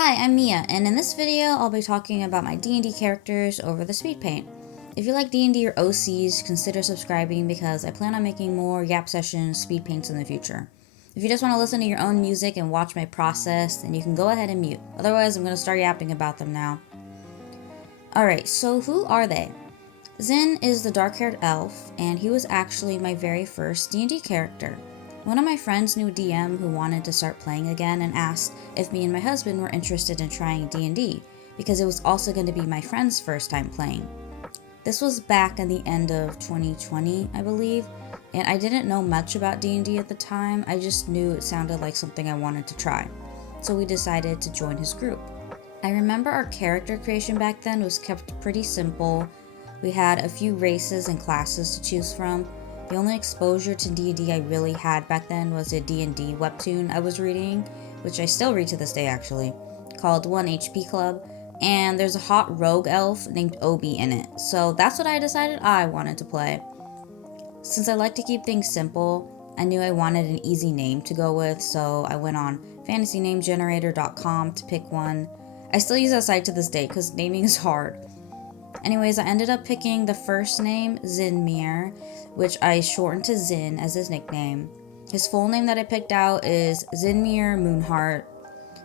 Hi, I'm Mia, and in this video, I'll be talking about my D&D characters over the speed paint. If you like D&D or OCs, consider subscribing because I plan on making more Yap Sessions speed paints in the future. If you just want to listen to your own music and watch my process, then you can go ahead and mute. Otherwise, I'm going to start yapping about them now. Alright, so who are they? Zin is the dark-haired elf, and he was actually my very first D&D character. One of my friends knew a DM who wanted to start playing again and asked if me and my husband were interested in trying D&D, because it was also going to be my friend's first time playing. This was back in the end of 2020, I believe, and I didn't know much about D&D at the time, I just knew it sounded like something I wanted to try. So we decided to join his group. I remember our character creation back then was kept pretty simple. We had a few races and classes to choose from. The only exposure to D&D I really had back then was a D&D webtoon I was reading, which I still read to this day actually, called 1 HP Club, and there's a hot rogue elf named Obi in it, so that's what I decided I wanted to play. Since I like to keep things simple, I knew I wanted an easy name to go with, so I went on fantasynamegenerator.com to pick one. I still use that site to this day because naming is hard. Anyways, I ended up picking the first name, Zinmir, which I shortened to Zin as his nickname. His full name that I picked out is Zinmir Moonheart.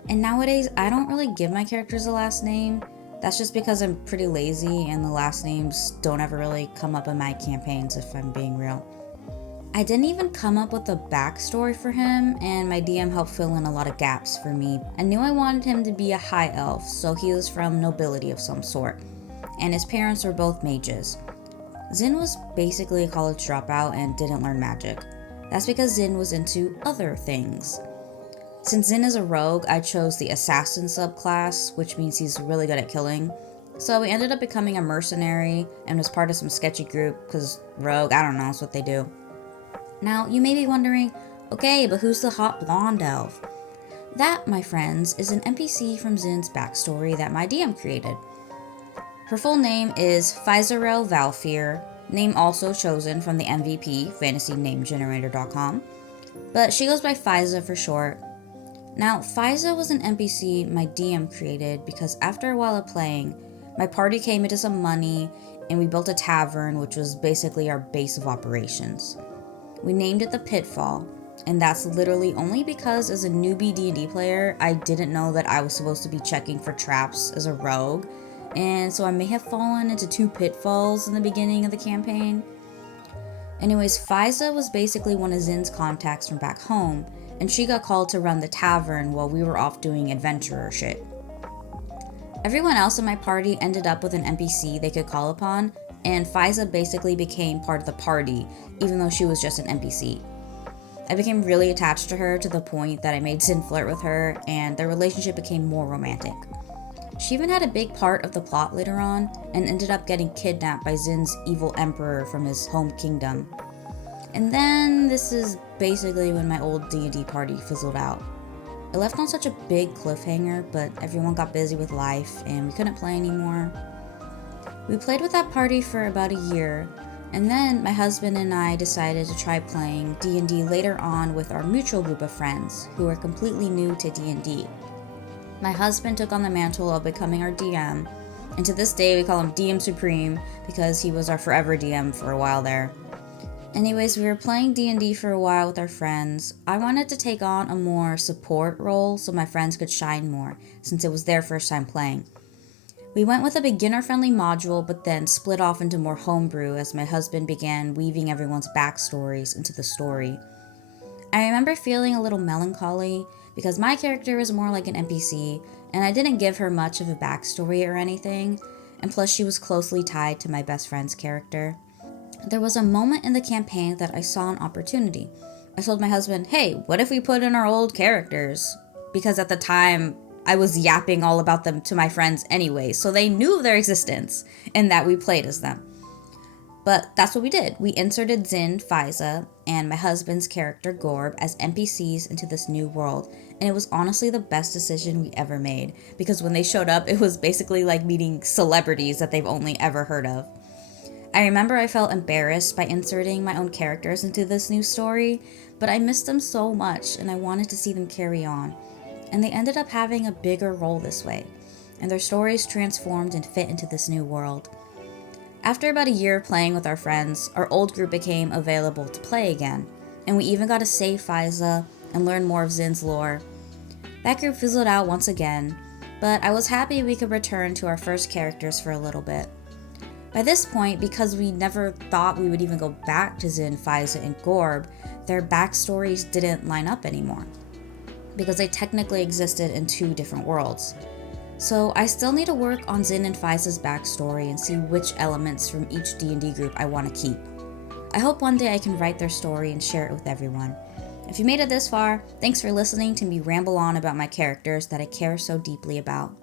And nowadays, I don't really give my characters a last name. That's just because I'm pretty lazy and the last names don't ever really come up in my campaigns if I'm being real. I didn't even come up with a backstory for him, and my DM helped fill in a lot of gaps for me. I knew I wanted him to be a high elf, so he was from nobility of some sort, and his parents were both mages. Zin was basically a college dropout and didn't learn magic. That's because Zin was into other things. Since Zin is a rogue, I chose the assassin subclass, which means he's really good at killing. So we ended up becoming a mercenary and was part of some sketchy group, because rogue, I don't know, that's what they do. Now, you may be wondering, okay, but who's the hot blonde elf? That, my friends, is an NPC from Zin's backstory that my DM created. Her full name is Fizarel Valfir, name also chosen from the MVP, fantasynamegenerator.com, but she goes by Fiza for short. Now, Fiza was an NPC my DM created because after a while of playing, my party came into some money and we built a tavern, which was basically our base of operations. We named it the Pitfall, and that's literally only because as a newbie D&D player, I didn't know that I was supposed to be checking for traps as a rogue, and so I may have fallen into 2 pitfalls in the beginning of the campaign. Anyways, Fiza was basically one of Zin's contacts from back home, and she got called to run the tavern while we were off doing adventurer shit. Everyone else in my party ended up with an NPC they could call upon, and Fiza basically became part of the party, even though she was just an NPC. I became really attached to her to the point that I made Zin flirt with her, and their relationship became more romantic. She even had a big part of the plot later on, and ended up getting kidnapped by Zin's evil emperor from his home kingdom. And then this is basically when my old D&D party fizzled out. I left on such a big cliffhanger, but everyone got busy with life and we couldn't play anymore. We played with that party for about a year, and then my husband and I decided to try playing D&D later on with our mutual group of friends who were completely new to D&D. My husband took on the mantle of becoming our DM, and to this day we call him DM Supreme because he was our forever DM for a while there. Anyways, we were playing D&D for a while with our friends. I wanted to take on a more support role so my friends could shine more, since it was their first time playing. We went with a beginner-friendly module, but then split off into more homebrew as my husband began weaving everyone's backstories into the story. I remember feeling a little melancholy because my character was more like an NPC, and I didn't give her much of a backstory or anything, and plus she was closely tied to my best friend's character. There was a moment in the campaign that I saw an opportunity. I told my husband, hey, what if we put in our old characters? Because at the time, I was yapping all about them to my friends anyway, so they knew of their existence and that we played as them. But that's what we did. We inserted Zin, Fiza, and my husband's character Gorb as NPCs into this new world, and it was honestly the best decision we ever made, because when they showed up, it was basically like meeting celebrities that they've only ever heard of. I remember I felt embarrassed by inserting my own characters into this new story, but I missed them so much and I wanted to see them carry on. and they ended up having a bigger role this way, and their stories transformed and fit into this new world. After about a year of playing with our friends, our old group became available to play again, and we even got to save Faiza and learn more of Zin's lore. That group fizzled out once again, but I was happy we could return to our first characters for a little bit. By this point, because we never thought we would even go back to Zin, Faiza, and Gorb, their backstories didn't line up anymore, because they technically existed in two different worlds. So I still need to work on Zin and Faiza's backstory and see which elements from each D&D group I want to keep. I hope one day I can write their story and share it with everyone. If you made it this far, thanks for listening to me ramble on about my characters that I care so deeply about.